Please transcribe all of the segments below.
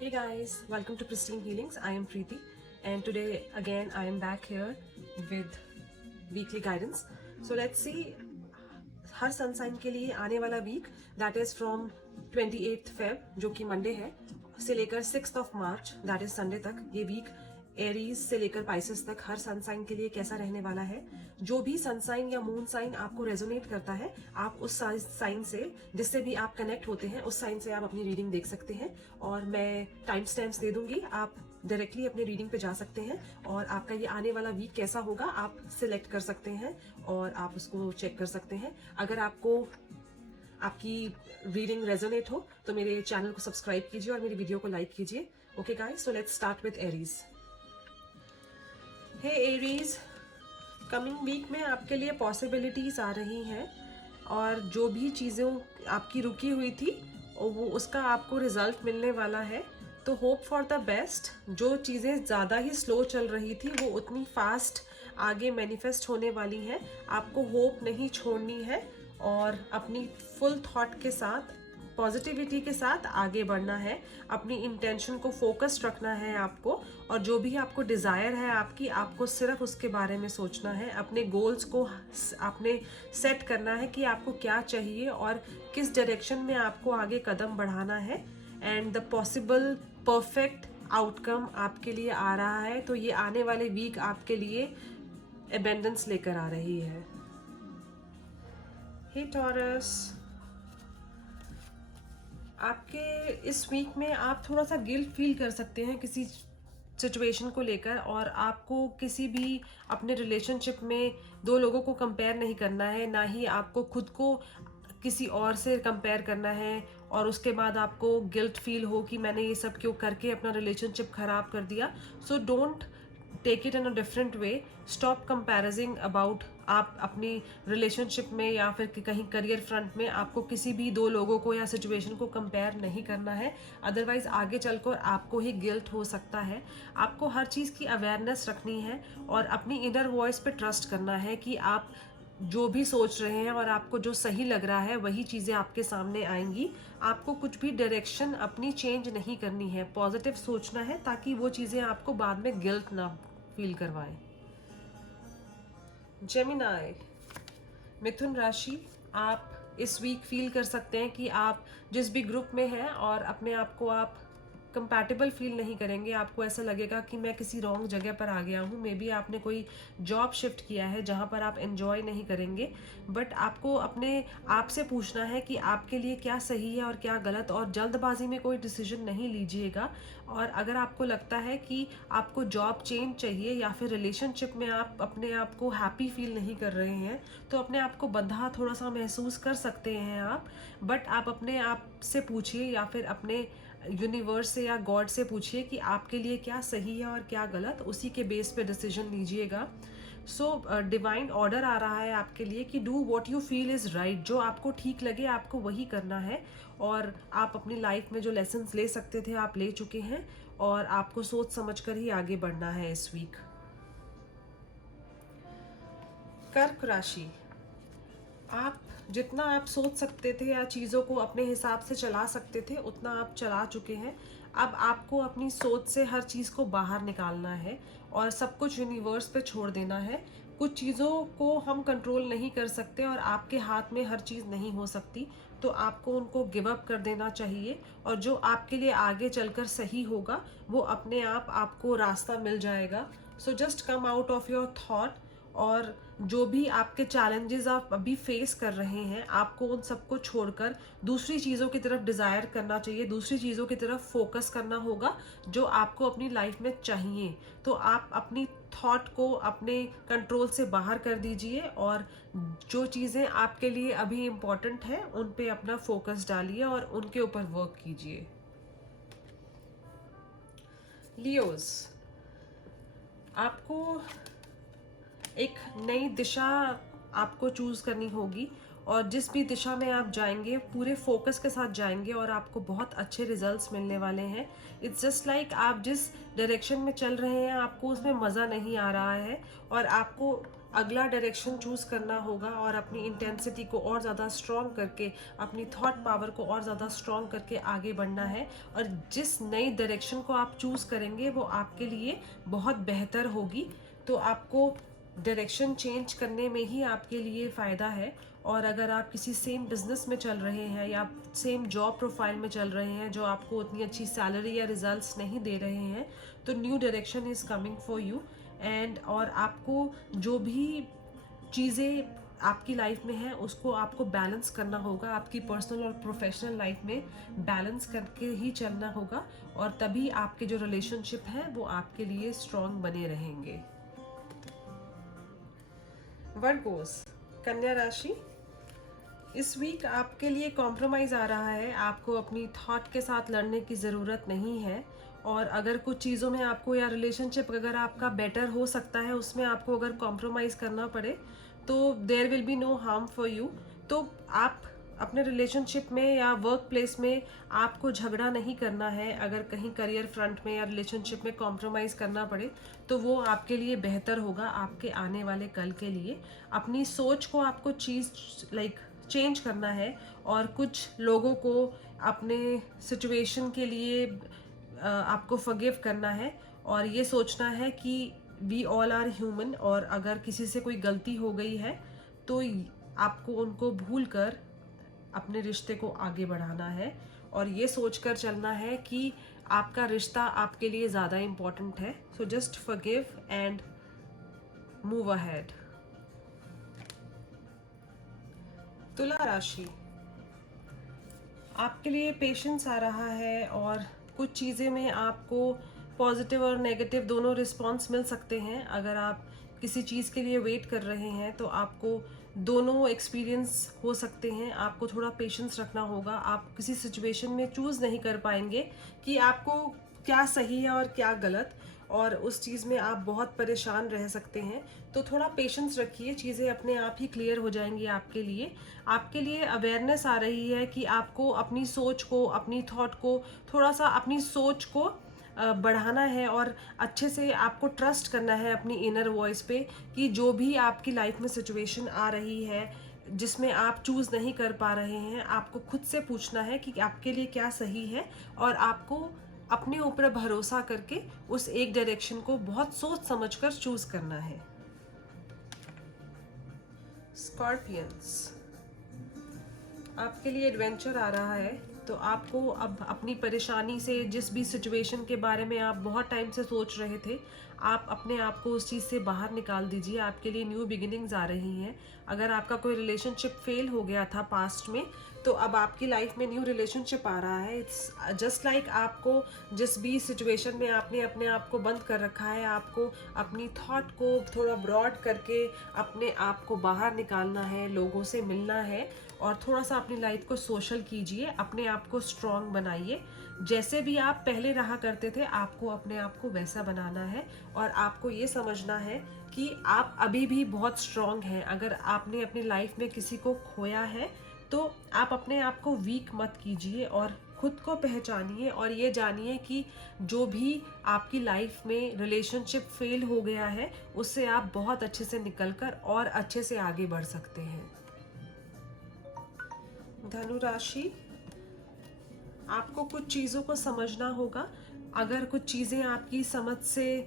Hey guys, welcome to Pristine Healings. I am Preeti, and today again I am back here with weekly guidance. So let's see हर sun sign के लिए आने वाला week that is from 28 Feb जो कि Monday है से लेकर 6 मार्च दैट इज संडे तक ये वीक एरीज से लेकर पाइसेस तक हर सन साइन के लिए कैसा रहने वाला है। जो भी सन साइन या मून साइन आपको रेजोनेट करता है आप उस साइन से जिससे भी आप कनेक्ट होते हैं उस साइन से आप अपनी रीडिंग देख सकते हैं और मैं टाइम स्टैम्प्स दे दूंगी। आप डायरेक्टली अपने रीडिंग पे जा सकते हैं और आपका ये आने वाला वीक कैसा होगा आप सिलेक्ट कर सकते हैं और आप उसको चेक कर सकते हैं। अगर आपको आपकी रीडिंग रेजोनेट हो तो मेरे चैनल को सब्सक्राइब कीजिए और मेरी वीडियो को लाइक कीजिए। Okay guys, so let's start with Aries. Hey Aries, coming week में आपके लिए पॉसिबिलिटीज आ रही हैं और जो भी चीज़ों आपकी रुकी हुई थी वो उसका आपको रिजल्ट मिलने वाला है। तो होप फॉर द बेस्ट। जो चीज़ें ज़्यादा ही स्लो चल रही थी वो उतनी फास्ट आगे मैनिफेस्ट होने वाली हैं। आपको होप नहीं छोड़नी है और अपनी फुल थॉट के साथ पॉजिटिविटी के साथ आगे बढ़ना है। अपनी इंटेंशन को फोकस्ड रखना है आपको और जो भी आपको डिज़ायर है आपको सिर्फ उसके बारे में सोचना है। अपने गोल्स को आपने सेट करना है कि आपको क्या चाहिए और किस डायरेक्शन में आपको आगे कदम बढ़ाना है and the possible perfect outcome आपके लिए आ रहा है। तो ये आने वाले वीक आपके लिए एबेंडेंस लेकर आ रही है। हे टॉरस, आपके इस वीक में आप थोड़ा सा गिल्ट फील कर सकते हैं किसी सिचुएशन को लेकर और आपको किसी भी अपने रिलेशनशिप में दो लोगों को कंपेयर नहीं करना है, ना ही आपको खुद को किसी और से कंपेयर करना है और उसके बाद आपको गिल्ट फील हो कि मैंने ये सब क्यों करके अपना रिलेशनशिप खराब कर दिया। So don't take it in a different way. Stop comparing about आप अपनी रिलेशनशिप में या फिर कहीं करियर फ्रंट में आपको किसी भी दो लोगों को या सिचुएशन को कंपेयर नहीं करना है, अदरवाइज आगे चलकर आपको ही गिल्ट हो सकता है। आपको हर चीज़ की अवेयरनेस रखनी है और अपनी इनर वॉइस पे ट्रस्ट करना है कि आप जो भी सोच रहे हैं और आपको जो सही लग रहा है वही चीज़ें आपके सामने आएंगी। आपको कुछ भी डायरेक्शन अपनी चेंज नहीं करनी है, पॉजिटिव सोचना है ताकि वो चीज़ें आपको बाद में गिल्ट ना फील करवाए। जेमिनाई, मिथुन राशि, आप इस वीक फील कर सकते हैं कि आप जिस भी ग्रुप में हैं और अपने आप को आप कंपैटिबल फील नहीं करेंगे। आपको ऐसा लगेगा कि मैं किसी रॉन्ग जगह पर आ गया हूँ। मे बी आपने कोई जॉब शिफ्ट किया है जहाँ पर आप एंजॉय नहीं करेंगे, बट आपको अपने आप से पूछना है कि आपके लिए क्या सही है और क्या गलत, और जल्दबाजी में कोई डिसीजन नहीं लीजिएगा। और अगर आपको लगता है कि आपको जॉब चेंज चाहिए या फिर रिलेशनशिप में आप अपने आप को हैप्पी फील नहीं कर रहे हैं तो अपने आप को बंधा थोड़ा सा महसूस कर सकते हैं आप, बट आप अपने आप से पूछिए या फिर अपने यूनिवर्स से या गॉड से पूछिए कि आपके लिए क्या सही है और क्या गलत, उसी के बेस पे डिसीजन लीजिएगा। सो डिवाइन ऑर्डर आ रहा है आपके लिए कि do what you feel is right. जो आपको ठीक लगे आपको वही करना है और आप अपनी लाइफ में जो लेसन्स ले सकते थे आप ले चुके हैं और आपको सोच समझ कर ही आगे बढ़ना है इस वीक। कर्क राशि, आप जितना आप सोच सकते थे या चीज़ों को अपने हिसाब से चला सकते थे उतना आप चला चुके हैं। अब आपको अपनी सोच से हर चीज़ को बाहर निकालना है और सब कुछ यूनिवर्स पे छोड़ देना है। कुछ चीज़ों को हम कंट्रोल नहीं कर सकते और आपके हाथ में हर चीज़ नहीं हो सकती, तो आपको उनको गिव अप कर देना चाहिए और जो आपके लिए आगे चलकर सही होगा वो अपने आप आपको रास्ता मिल जाएगा। So just come out of your thought और जो भी आपके चैलेंजेस आप अभी फेस कर रहे हैं आपको उन सबको छोड़कर दूसरी चीज़ों की तरफ डिज़ायर करना चाहिए, दूसरी चीज़ों की तरफ फोकस करना होगा जो आपको अपनी लाइफ में चाहिए। तो आप अपनी थॉट को अपने कंट्रोल से बाहर कर दीजिए और जो चीज़ें आपके लिए अभी इम्पॉर्टेंट है उन पे अपना फोकस डालिए और उनके ऊपर वर्क कीजिए। लियोज, आपको एक नई दिशा आपको चूज़ करनी होगी और जिस भी दिशा में आप जाएंगे पूरे फोकस के साथ जाएंगे और आपको बहुत अच्छे रिजल्ट्स मिलने वाले हैं। इट्स जस्ट लाइक आप जिस डायरेक्शन में चल रहे हैं आपको उसमें मज़ा नहीं आ रहा है और आपको अगला डायरेक्शन चूज़ करना होगा और अपनी इंटेंसिटी को और ज़्यादा स्ट्रॉन्ग करके, अपनी थॉट पावर को और ज़्यादा स्ट्रॉन्ग करके आगे बढ़ना है। और जिस नई डायरेक्शन को आप चूज़ करेंगे वो आपके लिए बहुत बेहतर होगी। तो आपको डायरेक्शन चेंज करने में ही आपके लिए फ़ायदा है। और अगर आप किसी सेम बिजनेस में चल रहे हैं या सेम जॉब प्रोफाइल में चल रहे हैं जो आपको उतनी अच्छी सैलरी या रिजल्ट्स नहीं दे रहे हैं, तो new direction is coming for you. And और आपको जो भी चीज़ें आपकी लाइफ में है उसको आपको बैलेंस करना होगा, आपकी पर्सनल और प्रोफेशनल लाइफ में बैलेंस करके ही चलना होगा। और तभी आपके जो रिलेशनशिप हैं वो आपके लिए स्ट्रॉन्ग बने रहेंगे। वर्गोस, कन्या राशि, इस वीक आपके लिए कॉम्प्रोमाइज़ आ रहा है। आपको अपनी थॉट के साथ लड़ने की ज़रूरत नहीं है। और अगर कुछ चीज़ों में आपको या रिलेशनशिप अगर आपका बेटर हो सकता है उसमें आपको अगर कॉम्प्रोमाइज़ करना पड़े तो there will be no harm for you. तो आप अपने रिलेशनशिप में या वर्क प्लेस में आपको झगड़ा नहीं करना है। अगर कहीं करियर फ्रंट में या रिलेशनशिप में कॉम्प्रोमाइज़ करना पड़े तो वो आपके लिए बेहतर होगा, आपके आने वाले कल के लिए। अपनी सोच को आपको चेंज करना है और कुछ लोगों को अपने सिचुएशन के लिए आपको फॉरगिव करना है और ये सोचना है कि वी ऑल आर ह्यूमन। और अगर किसी से कोई गलती हो गई है तो आपको उनको भूल कर अपने रिश्ते को आगे बढ़ाना है और ये सोचकर चलना है कि आपका रिश्ता आपके लिए ज़्यादा इम्पोर्टेंट है। So just forgive and move ahead. तुला राशि, आपके लिए पेशेंस आ रहा है और कुछ चीज़ें में आपको पॉजिटिव और नेगेटिव दोनों रिस्पॉन्स मिल सकते हैं। अगर आप किसी चीज़ के लिए वेट कर रहे हैं तो आपको दोनों एक्सपीरियंस हो सकते हैं। आपको थोड़ा पेशेंस रखना होगा। आप किसी सिचुएशन में चूज़ नहीं कर पाएंगे कि आपको क्या सही है और क्या गलत, और उस चीज़ में आप बहुत परेशान रह सकते हैं। तो थोड़ा पेशेंस रखिए, चीज़ें अपने आप ही क्लियर हो जाएंगी आपके लिए। आपके लिए अवेयरनेस आ रही है कि आपको अपनी सोच को, अपनी थॉट को, थोड़ा सा अपनी सोच को बढ़ाना है और अच्छे से आपको ट्रस्ट करना है अपनी इनर वॉइस पे कि जो भी आपकी लाइफ में सिचुएशन आ रही है जिसमें आप चूज़ नहीं कर पा रहे हैं, आपको खुद से पूछना है कि आपके लिए क्या सही है और आपको अपने ऊपर भरोसा करके उस एक डायरेक्शन को बहुत सोच समझकर चूज करना है। स्कॉर्पियंस, आपके लिए एडवेंचर आ रहा है। तो आपको अब अपनी परेशानी से, जिस भी सिचुएशन के बारे में आप बहुत टाइम से सोच रहे थे, आप अपने आप को उस चीज़ से बाहर निकाल दीजिए। आपके लिए न्यू बिगिनिंग्स आ रही हैं। अगर आपका कोई रिलेशनशिप फेल हो गया था पास्ट में तो अब आपकी लाइफ में न्यू रिलेशनशिप आ रहा है। इट्स जस्ट लाइक आपको जिस भी सिचुएशन में आपने अपने आप को बंद कर रखा है, आपको अपनी थॉट को थोड़ा ब्रॉड करके अपने आप को बाहर निकालना है, लोगों से मिलना है और थोड़ा सा अपनी लाइफ को सोशल कीजिए, अपने आप को स्ट्रॉन्ग बनाइए। जैसे भी आप पहले रहा करते थे आपको अपने आप को वैसा बनाना है और आपको ये समझना है कि आप अभी भी बहुत स्ट्रॉन्ग हैं। अगर आपने अपनी लाइफ में किसी को खोया है तो आप अपने आप को वीक मत कीजिए और खुद को पहचानिए और ये जानिए कि जो भी आपकी लाइफ में रिलेशनशिप फेल हो गया है उससे आप बहुत अच्छे से निकलकर और अच्छे से आगे बढ़ सकते हैं। धनु राशि, आपको कुछ चीज़ों को समझना होगा। अगर कुछ चीज़ें आपकी समझ से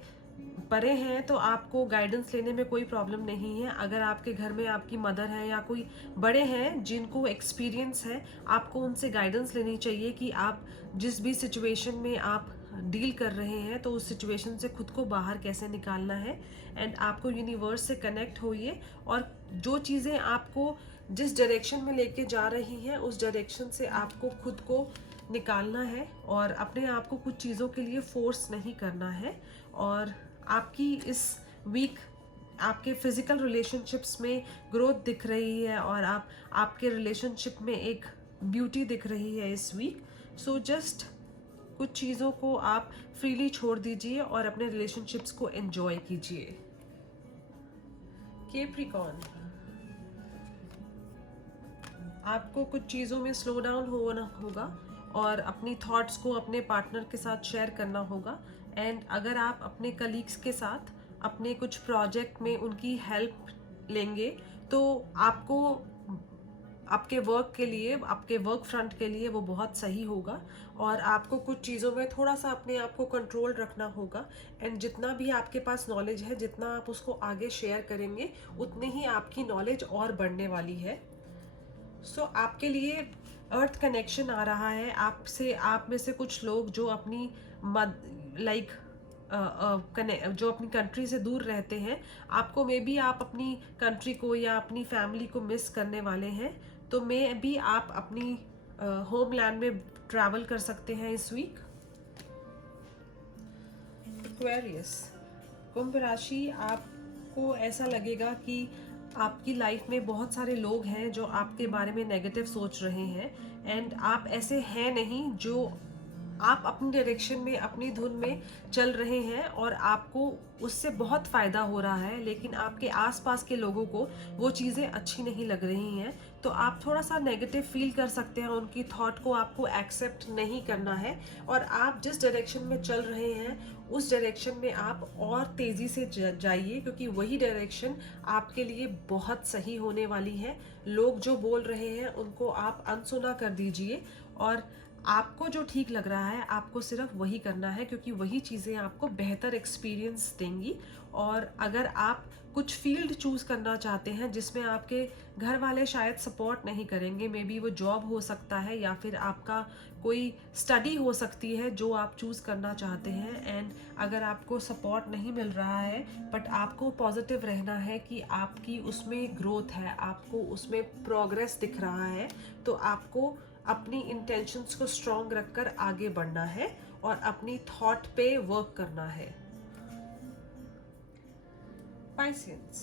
परे हैं तो आपको गाइडेंस लेने में कोई प्रॉब्लम नहीं है। अगर आपके घर में आपकी मदर है या कोई बड़े हैं जिनको एक्सपीरियंस है, आपको उनसे गाइडेंस लेनी चाहिए कि आप जिस भी सिचुएशन में आप डील कर रहे हैं तो उस सिचुएशन से खुद को बाहर कैसे निकालना है। एंड आपको यूनिवर्स से कनेक्ट होइए और जो चीज़ें आपको जिस डायरेक्शन में लेके जा रही हैं उस डायरेक्शन से आपको खुद को निकालना है और अपने आप को कुछ चीज़ों के लिए फोर्स नहीं करना है। और आपकी इस वीक आपके फिजिकल रिलेशनशिप्स में ग्रोथ दिख रही है और आपके रिलेशनशिप में एक ब्यूटी दिख रही है इस वीक। सो जस्ट कुछ चीज़ों को आप फ्रीली छोड़ दीजिए और अपने रिलेशनशिप्स को एंजॉय कीजिए। कैप्रिकॉर्न, आपको कुछ चीज़ों में स्लो डाउन होना होगा और अपनी थॉट्स को अपने पार्टनर के साथ शेयर करना होगा। एंड अगर आप अपने कलीग्स के साथ अपने कुछ प्रोजेक्ट में उनकी हेल्प लेंगे तो आपको आपके वर्क के लिए, आपके वर्क फ्रंट के लिए वो बहुत सही होगा। और आपको कुछ चीज़ों में थोड़ा सा अपने आप को कंट्रोल रखना होगा। एंड जितना भी आपके पास नॉलेज है, जितना आप उसको आगे शेयर करेंगे, उतनी ही आपकी नॉलेज और बढ़ने वाली है। सो आपके लिए अर्थ कनेक्शन आ रहा है आपसे। आप में से कुछ लोग जो अपनी लाइक जो अपनी कंट्री से दूर रहते हैं, आपको मे बी आप अपनी कंट्री को या अपनी फैमिली को मिस करने वाले हैं, तो मे बी आप अपनी होमलैंड में ट्रैवल कर सकते हैं इस वीक। एक्वेरियस, कुंभ राशि, आपको ऐसा लगेगा कि आपकी लाइफ में बहुत सारे लोग हैं जो आपके बारे में नेगेटिव सोच रहे हैं। एंड आप ऐसे हैं नहीं, जो आप अपनी डायरेक्शन में, अपनी धुन में चल रहे हैं और आपको उससे बहुत फ़ायदा हो रहा है, लेकिन आपके आसपास के लोगों को वो चीज़ें अच्छी नहीं लग रही हैं। तो आप थोड़ा सा नेगेटिव फील कर सकते हैं, उनकी थॉट को आपको एक्सेप्ट नहीं करना है। और आप जिस डायरेक्शन में चल रहे हैं उस डायरेक्शन में आप और तेज़ी से जाइए, क्योंकि वही डायरेक्शन आपके लिए बहुत सही होने वाली है। लोग जो बोल रहे हैं उनको आप अनसुना कर दीजिए, और आपको जो ठीक लग रहा है आपको सिर्फ वही करना है, क्योंकि वही चीज़ें आपको बेहतर एक्सपीरियंस देंगी। और अगर आप कुछ फील्ड चूज करना चाहते हैं जिसमें आपके घर वाले शायद सपोर्ट नहीं करेंगे, मे बी वो जॉब हो सकता है या फिर आपका कोई स्टडी हो सकती है जो आप चूज करना चाहते हैं। एंड अगर आपको सपोर्ट नहीं मिल रहा है बट आपको पॉजिटिव रहना है कि आपकी उसमें ग्रोथ है, आपको उसमें प्रोग्रेस दिख रहा है, तो आपको अपनी इंटेंशंस को स्ट्रॉन्ग रखकर आगे बढ़ना है और अपनी थॉट पे वर्क करना है। पाइसेंस,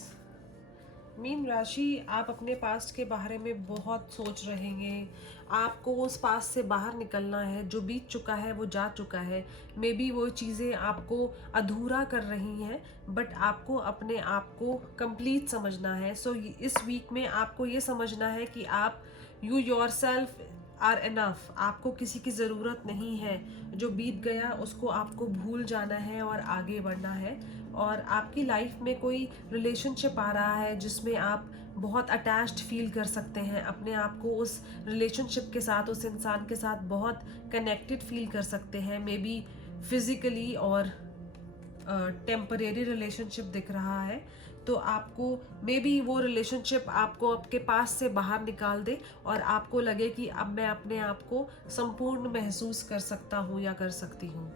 मीन राशि, आप अपने पास्ट के बारे में बहुत सोच रहे हैं। आपको उस पास्ट से बाहर निकलना है, जो बीत चुका है वो जा चुका है। मे बी वो चीज़ें आपको अधूरा कर रही हैं, बट आपको अपने आप को कंप्लीट समझना है। सो इस वीक में आपको ये समझना है कि आप you yourself are enough, आपको किसी की ज़रूरत नहीं है। जो बीत गया उसको आपको भूल जाना है और आगे बढ़ना है। और आपकी लाइफ में कोई रिलेशनशिप आ रहा है जिसमें आप बहुत अटैच्ड फील कर सकते हैं अपने आप को, उस रिलेशनशिप के साथ, उस इंसान के साथ बहुत कनेक्टेड फील कर सकते हैं। मे बी फिजिकली और टेम्परेरी रिलेशनशिप दिख रहा है। तो आपको मे बी वो रिलेशनशिप आपको आपके पास से बाहर निकाल दे और आपको लगे कि अब मैं अपने आप को संपूर्ण महसूस कर सकता हूँ या कर सकती हूँ।